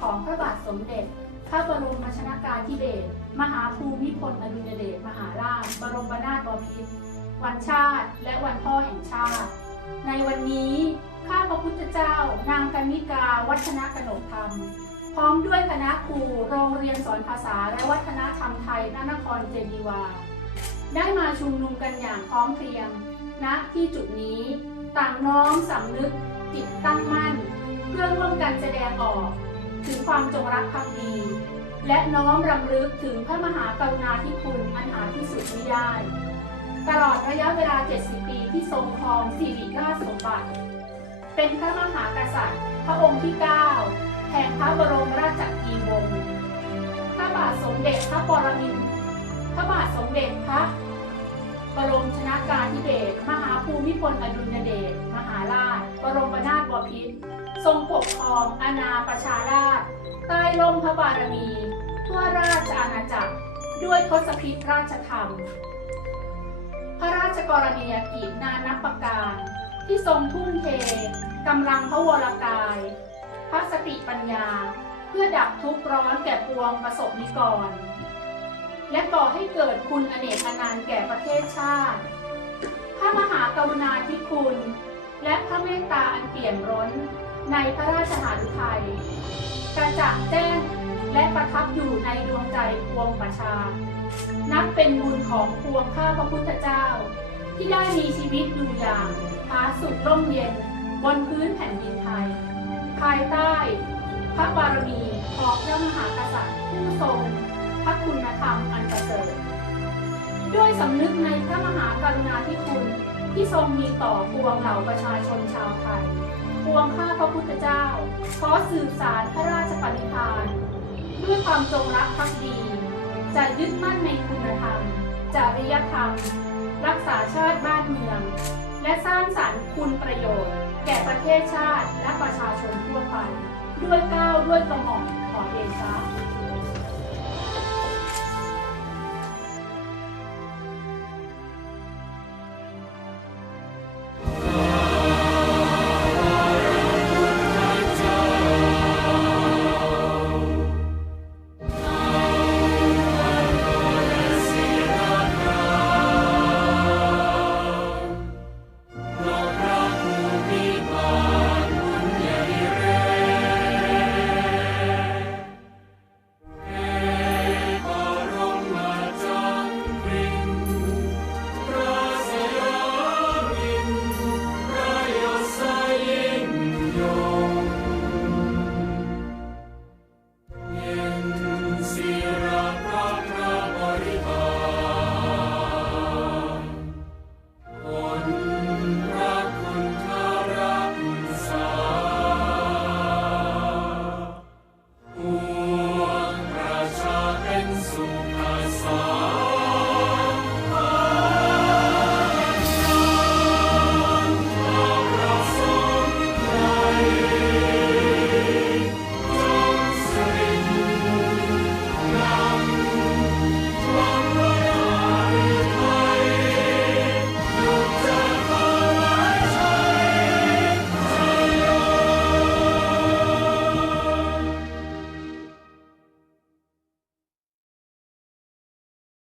ของพระบาทสมเด็จ พระบรมชนากาธิเบศรมหาภูมิพลอดุลยเดชมหาราช บรมนาถบพิตรวันชาติ และวันพ่อแห่งชาติ ในวันนี้ข้าพระพุทธเจ้านางกันนิกา วัฒนกนกธรรม พร้อมด้วยคณะครูโรงเรียนสอนภาษาและวัฒนธรรมไทยนนครเจดีวา ได้มาชุมนุมกันอย่างพร้อมเพรียงณที่จุดนี้ต่างน้อมสำนึกจิตตั้งมั่น เพื่อร่วมกันแสดงออก ถึงความจงรักภักดี และน้อมรำลึกถึงพระมหากรุณาธิคุณอันหาที่สุดมิได้ ตลอดระยะเวลา 70 ปีที่ทรงครองสิริราชสมบัติ เป็นพระมหากษัตริย์ พระองค์ที่ 9 แห่งพระบรมราชจักรีวงศ์พระบาทสมเด็จพระปรมินทรพระบาทสมเด็จพระบรมชนากาธิเบศรมหาภูมิพลอดุลยเดชมหาราช บรมนาถบพิตร ทรงปกครองอาณาประชาราชใต้ร่มพระบารมี ทั่วราชอาณาจักร ด้วยทศพิธราชธรรม พระราชกรณียกิจนานับประการที่ทรงทุ่มเทกำลังพระวรกาย พระสติปัญญาเพื่อดับทุกข์ร้อนแก่ปวงประสบนิกร และก่อให้เกิดคุณอเนกอนันต์แก่ประเทศชาติ พระมหากรุณาธิคุณ และพระเมตตาอันเปี่ยมล้น ในพระราชหฤทัยกระจ่างแจ้งและประทับอยู่ในดวงใจปวงประชา นับเป็นบุญของปวงข้าพระพุทธเจ้า ที่ได้มีชีวิตอยู่อย่างผาสุกร่มเย็นบนพื้นแผ่นดินไทย ภายใต้ พระบารมีของพระมหากษัตริย์ผู้ทรงพระคุณธรรมอันประเสริฐด้วยสำนึกในพระมหากรุณาธิคุณที่ทรงมีต่อปวงเหล่าประชาชนชาวไทย วงข้าพระพุทธเจ้า ขอสื่อสารพระราชปณิธาน ด้วยความจงรักภักดี จะยึดมั่นในคุณธรรม จริยธรรม รักษาชาติบ้านเมือง และสร้างสรรค์คุณประโยชน์ แก่ประเทศชาติและประชาชนทั่วไป ด้วยก้าวด้วยกระหม่อมขอเดชะ